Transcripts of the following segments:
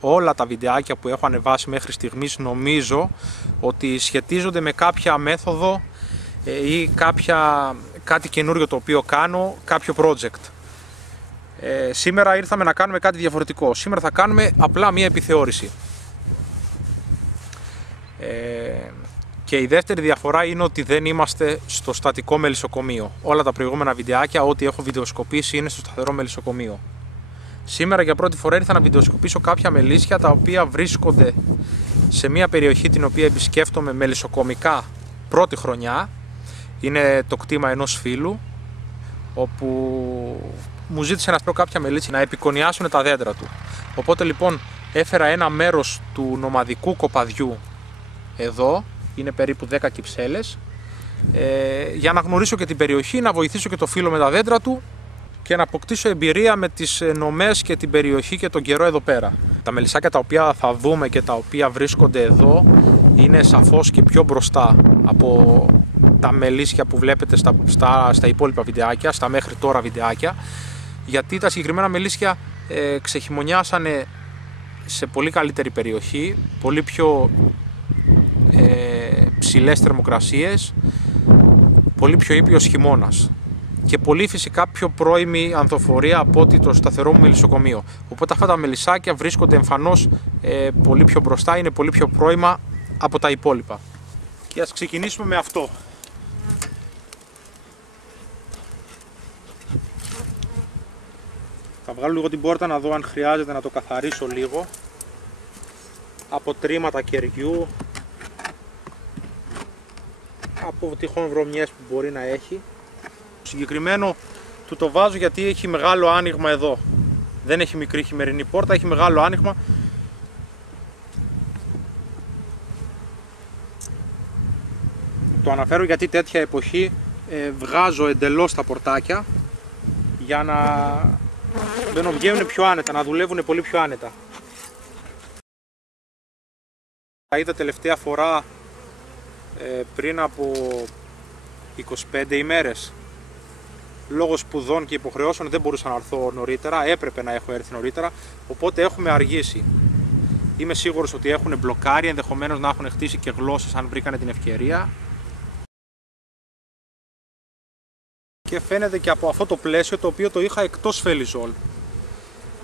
όλα τα βιντεάκια που έχω ανεβάσει μέχρι στιγμής νομίζω ότι σχετίζονται με κάποια μέθοδο ή κάτι καινούριο το οποίο κάνω, κάποιο project. Σήμερα ήρθαμε να κάνουμε κάτι διαφορετικό. Σήμερα θα κάνουμε απλά μία επιθεώρηση. Και η δεύτερη διαφορά είναι ότι δεν είμαστε στο στατικό μελισσοκομείο. Όλα τα προηγούμενα βιντεάκια, ό,τι έχω βιντεοσκοπήσει, είναι στο σταθερό μελισσοκομείο. Σήμερα για πρώτη φορά ήρθα να βιντεοσκοπήσω κάποια μελίσια τα οποία βρίσκονται σε μια περιοχή την οποία επισκέφτομαι μελισσοκομικά πρώτη χρονιά. Είναι το κτήμα ενός φίλου, όπου μου ζήτησε να σπρώω κάποια μελίσια να επικονιάσουν τα δέντρα του. Οπότε λοιπόν έφερα ένα μέρος του νομαδικού κοπαδιού εδώ, είναι περίπου 10 κυψέλες, για να γνωρίσω και την περιοχή, να βοηθήσω και το φίλο με τα δέντρα του και να αποκτήσω εμπειρία με τις νομές και την περιοχή και τον καιρό εδώ πέρα. Τα μελισσάκια τα οποία θα δούμε και τα οποία βρίσκονται εδώ είναι σαφώς και πιο μπροστά από τα μελίσια που βλέπετε στα υπόλοιπα βιντεάκια, στα μέχρι τώρα βιντεάκια, γιατί τα συγκεκριμένα μελίσια ξεχειμωνιάσανε σε πολύ καλύτερη περιοχή, πολύ πιο ψηλές θερμοκρασίες, πολύ πιο ήπιος χειμώνας και πολύ φυσικά πιο πρώιμη ανθοφορία από ότι το σταθερό μου μελισσοκομείο. Οπότε αυτά τα μελισσάκια βρίσκονται εμφανώς πολύ πιο μπροστά, είναι πολύ πιο πρώιμα από τα υπόλοιπα. Και ας ξεκινήσουμε με αυτό. Θα βγάλω λίγο την πόρτα να δω αν χρειάζεται να το καθαρίσω λίγο από τρίματα κεριού, από τυχόν βρωμιές που μπορεί να έχει. Συγκεκριμένο του το βάζω γιατί έχει μεγάλο άνοιγμα εδώ. Δεν έχει μικρή χειμερινή πόρτα, έχει μεγάλο άνοιγμα. Το αναφέρω γιατί τέτοια εποχή βγάζω εντελώς τα πορτάκια για να βγαίνουν πιο άνετα, να δουλεύουν πολύ πιο άνετα. Τα είδα τελευταία φορά πριν από 25 ημέρες. Λόγω σπουδών και υποχρεώσεων δεν μπορούσα να έρθω νωρίτερα, έπρεπε να έχω έρθει νωρίτερα, οπότε έχουμε αργήσει. Είμαι σίγουρος ότι έχουν μπλοκάρει, ενδεχομένως να έχουν χτίσει και γλώσσες αν βρήκανε την ευκαιρία. Και φαίνεται και από αυτό το πλαίσιο το οποίο το είχα εκτός φελιζόλ.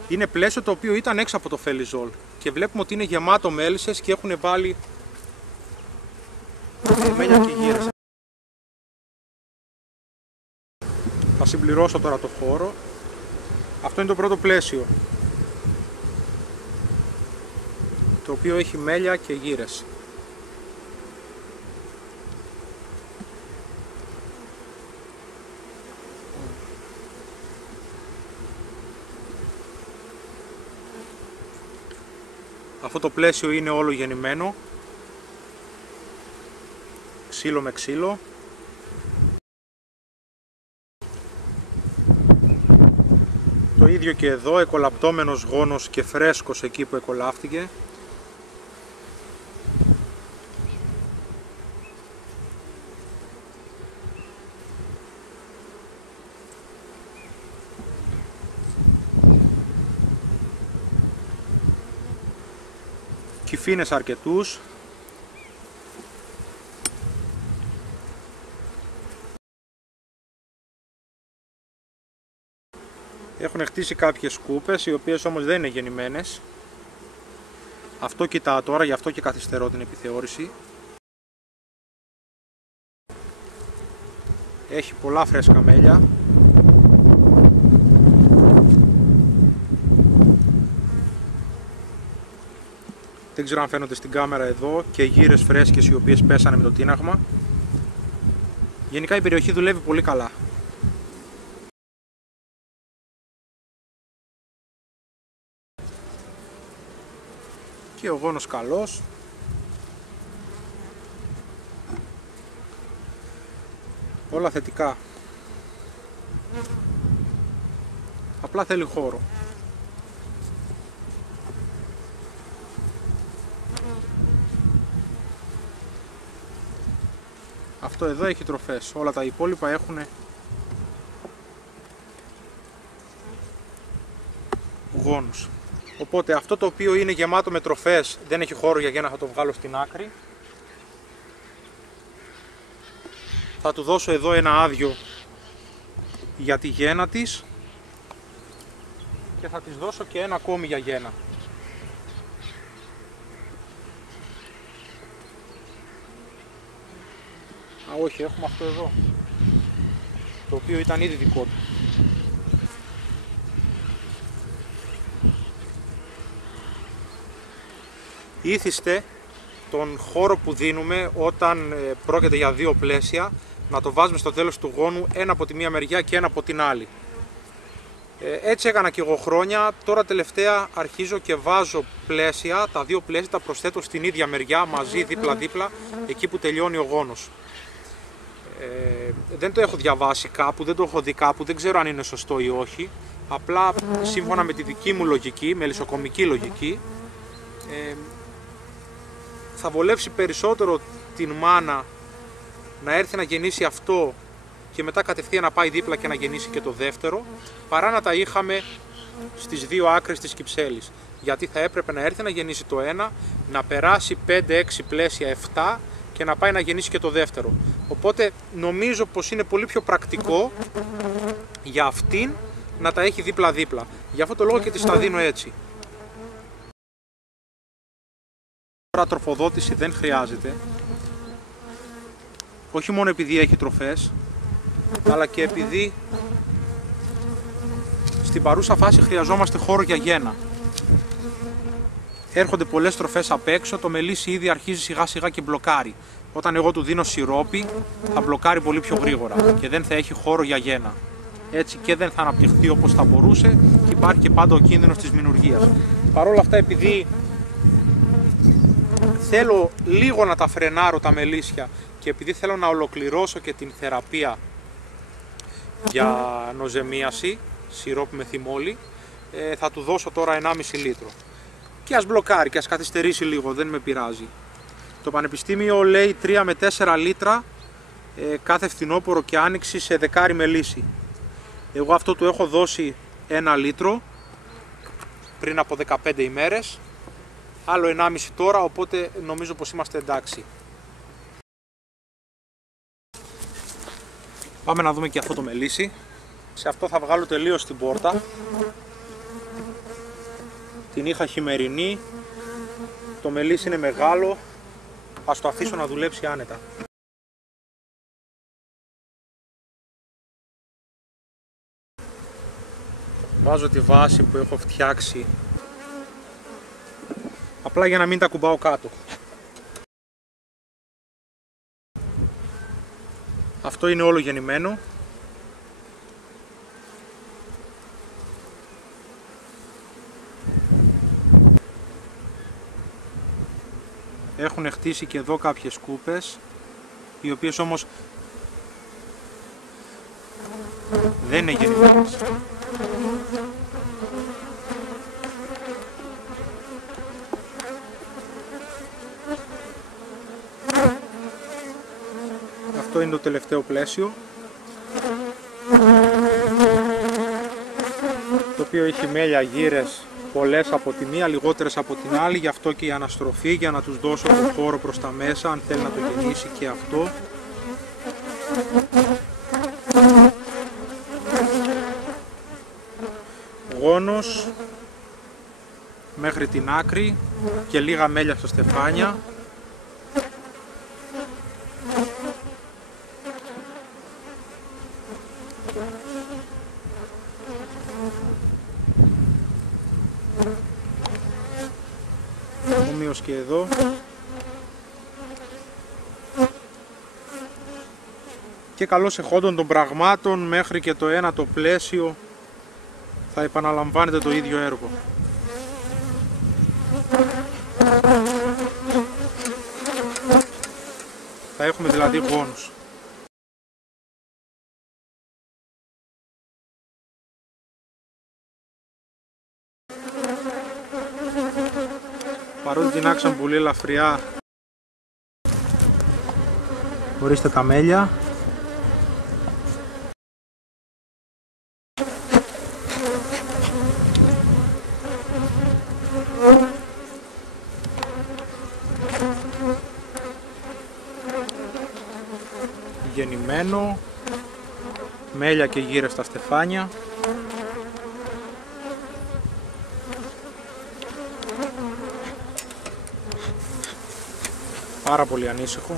Είναι πλαίσιο το οποίο ήταν έξω από το φελιζόλ και βλέπουμε ότι είναι γεμάτο μέλισσες και έχουν βάλει μένια και γύρες. Θα συμπληρώσω τώρα το χώρο. Αυτό είναι το πρώτο πλαίσιο, το οποίο έχει μέλια και γύρες. Αυτό το πλαίσιο είναι όλο γεννημένο, ξύλο με ξύλο. Το ίδιο και εδώ, εκολαπτώμενος γόνος και φρέσκος εκεί που εκολάφτηκε. Κυφίνες αρκετούς. Έχουν χτίσει κάποιες σκούπες, οι οποίες όμως δεν είναι γεννημένες. Αυτό κοιτάω τώρα, γι' αυτό και καθυστερώ την επιθεώρηση. Έχει πολλά φρέσκα μέλια. Δεν ξέρω αν φαίνονται στην κάμερα εδώ και γύρες φρέσκες οι οποίες πέσανε με το τίναγμα. Γενικά η περιοχή δουλεύει πολύ καλά. Και ο γόνος καλός. Όλα θετικά. Απλά θέλει χώρο. Αυτό εδώ έχει τροφές, όλα τα υπόλοιπα έχουν γόνους. Οπότε αυτό το οποίο είναι γεμάτο με τροφές δεν έχει χώρο για γένα, θα το βγάλω στην άκρη. Θα του δώσω εδώ ένα άδειο για τη γένα της και θα της δώσω και ένα ακόμη για γένα. Α, όχι, έχουμε αυτό εδώ, το οποίο ήταν ήδη δικό του. Ήθιστε τον χώρο που δίνουμε όταν πρόκειται για δύο πλαίσια να το βάζουμε στο τέλος του γόνου, ένα από τη μία μεριά και ένα από την άλλη. Έτσι έκανα και εγώ χρόνια. Τώρα τελευταία αρχίζω και βάζω πλαίσια, τα δύο πλαίσια τα προσθέτω στην ίδια μεριά μαζί δίπλα-δίπλα εκεί που τελειώνει ο γόνος. Δεν το έχω διαβάσει κάπου, δεν το έχω δει κάπου, δεν ξέρω αν είναι σωστό ή όχι. Απλά σύμφωνα με τη δική μου λογική, μελισσοκομική λογική, θα βολεύσει περισσότερο την μάνα να έρθει να γεννήσει αυτό και μετά κατευθείαν να πάει δίπλα και να γεννήσει και το δεύτερο, παρά να τα είχαμε στις δύο άκρες της κυψέλης. Γιατί θα έπρεπε να έρθει να γεννήσει το ένα, να περάσει 5-6 πλαίσια 7 και να πάει να γεννήσει και το δεύτερο. Οπότε νομίζω πως είναι πολύ πιο πρακτικό για αυτήν να τα έχει δίπλα-δίπλα. Γι' αυτό το λόγο και της τα δίνω έτσι. Τώρα τροφοδότηση δεν χρειάζεται. Όχι μόνο επειδή έχει τροφές, αλλά και επειδή στην παρούσα φάση χρειαζόμαστε χώρο για γένα. Έρχονται πολλές τροφές απ' έξω, το μελίσι ήδη αρχίζει σιγά σιγά και μπλοκάρει. Όταν εγώ του δίνω σιρόπι θα μπλοκάρει πολύ πιο γρήγορα και δεν θα έχει χώρο για γένα. Έτσι και δεν θα αναπτυχθεί όπως θα μπορούσε και υπάρχει και πάντα ο κίνδυνος της μηνουργίας. Παρ' όλα αυτά, επειδή θέλω λίγο να τα φρενάρω τα μελίσια και επειδή θέλω να ολοκληρώσω και την θεραπεία για νοζεμίαση, σιρόπι με θυμόλι, θα του δώσω τώρα 1,5 λίτρο. Και ας μπλοκάρει και ας καθυστερήσει λίγο, δεν με πειράζει. Το Πανεπιστήμιο λέει 3 με 4 λίτρα κάθε φθινόπωρο και άνοιξη σε δεκάρι μελίσι. Εγώ αυτό του έχω δώσει 1 λίτρο πριν από 15 ημέρες, άλλο 1,5 τώρα, οπότε νομίζω πως είμαστε εντάξει. Πάμε να δούμε και αυτό το μελίσι. Σε αυτό θα βγάλω τελείως την πόρτα. Την είχα χειμερινή, το μελίσι είναι μεγάλο, ας το αφήσω να δουλέψει άνετα. Βάζω τη βάση που έχω φτιάξει, απλά για να μην τα κουμπάω κάτω. Αυτό είναι όλο γεννημένο. Έχουν χτίσει και εδώ κάποιες κούπες, οι οποίες όμως δεν είναι γεννημένες. Αυτό είναι το τελευταίο πλαίσιο, το οποίο έχει μέλια γύρες, πολλές από τη μία, λιγότερες από την άλλη, γι' αυτό και η αναστροφή, για να τους δώσω το χώρο προς τα μέσα, αν θέλει να το γεννήσει και αυτό. Γόνος μέχρι την άκρη και λίγα μέλια στα στεφάνια. Ομοίως και εδώ. Και καλώς εχόντων των πραγμάτων μέχρι και το ένα το πλαίσιο θα επαναλαμβάνεται το ίδιο έργο. Θα έχουμε δηλαδή γόνους. Παρότι την άξαν πολύ ελαφριά, ορίστε τα μέλια. γεννημένο, μέλια και γύρες στα στεφάνια. Πάρα πολύ ανήσυχο.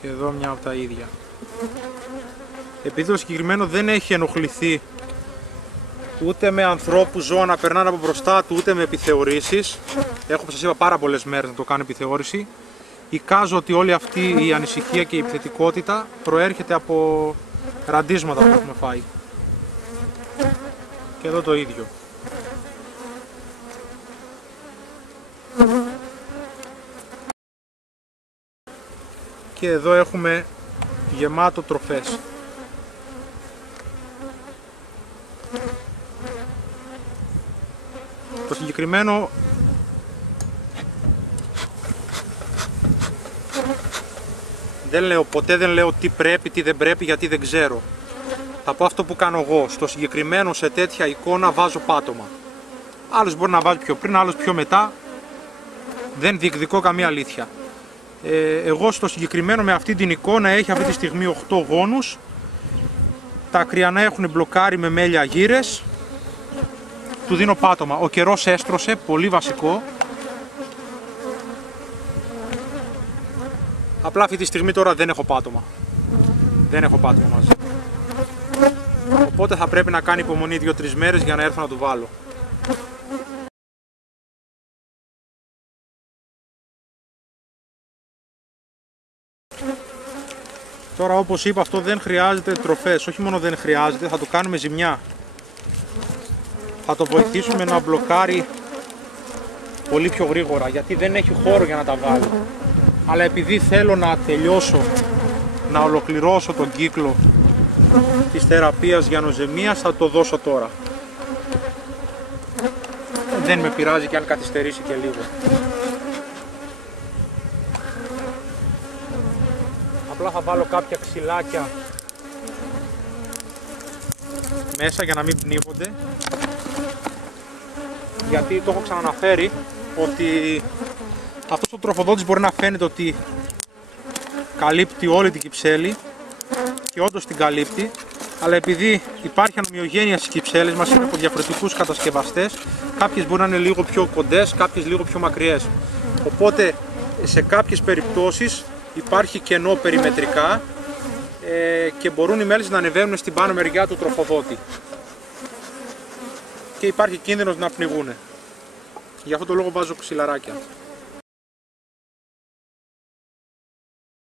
Και εδώ μια από τα ίδια. Επειδή το συγκεκριμένο δεν έχει ενοχληθεί ούτε με ανθρώπους, ζώα να περνάνε από μπροστά του, ούτε με επιθεωρήσεις, έχω, όπως σας είπα, πάρα πολλές μέρες να το κάνω επιθεώρηση, εικάζω ότι όλη αυτή η ανησυχία και η επιθετικότητα προέρχεται από ραντίσματα που έχουμε φάει. Και εδώ το ίδιο. Και εδώ έχουμε γεμάτο τροφές. Το συγκεκριμένο ποτέ δεν λέω τι πρέπει, τι δεν πρέπει, γιατί δεν ξέρω. Θα πω αυτό που κάνω εγώ. Στο συγκεκριμένο, σε τέτοια εικόνα, βάζω πάτωμα. Άλλος μπορεί να βάζει πιο πριν, άλλος πιο μετά. Δεν διεκδικώ καμία αλήθεια. Εγώ στο συγκεκριμένο, με αυτή την εικόνα, έχει αυτή τη στιγμή 8 γόνους. Τα ακριανά έχουν μπλοκάρει με μέλια γύρες. Του δίνω πάτωμα. Ο καιρός έστρωσε, πολύ βασικό. Απλά αυτή τη στιγμή τώρα δεν έχω πάτωμα. Δεν έχω πάτωμα μαζί. Οπότε θα πρέπει να κάνει υπομονή 2-3 μέρες για να έρθω να του βάλω. Τώρα, όπως είπα, αυτό δεν χρειάζεται τροφές. Όχι μόνο δεν χρειάζεται, θα του κάνουμε ζημιά. Θα το βοηθήσουμε να μπλοκάρει πολύ πιο γρήγορα, γιατί δεν έχει χώρο για να τα βάλει. Αλλά επειδή θέλω να τελειώσω, να ολοκληρώσω τον κύκλο της θεραπείας για νοζεμίας, θα το δώσω τώρα. Δεν με πειράζει και αν καθυστερήσει και λίγο. Απλά θα βάλω κάποια ξυλάκια μέσα για να μην πνίγονται, γιατί το έχω ξαναναφέρει ότι αυτός ο τροφοδότης μπορεί να φαίνεται ότι καλύπτει όλη την κυψέλη και όντως την καλύπτει, αλλά επειδή υπάρχει ανομοιογένεια στις κυψέλες μας, είναι από διαφορετικούς κατασκευαστές, κάποιες μπορεί να είναι λίγο πιο κοντές, κάποιες λίγο πιο μακριές. Οπότε σε κάποιες περιπτώσεις υπάρχει κενό περιμετρικά και μπορούν οι μέλισσες να ανεβαίνουν στην πάνω μεριά του τροφοδότη και υπάρχει κίνδυνος να πνιγούν. Γι' αυτό το λόγο βάζω ξυλαράκια.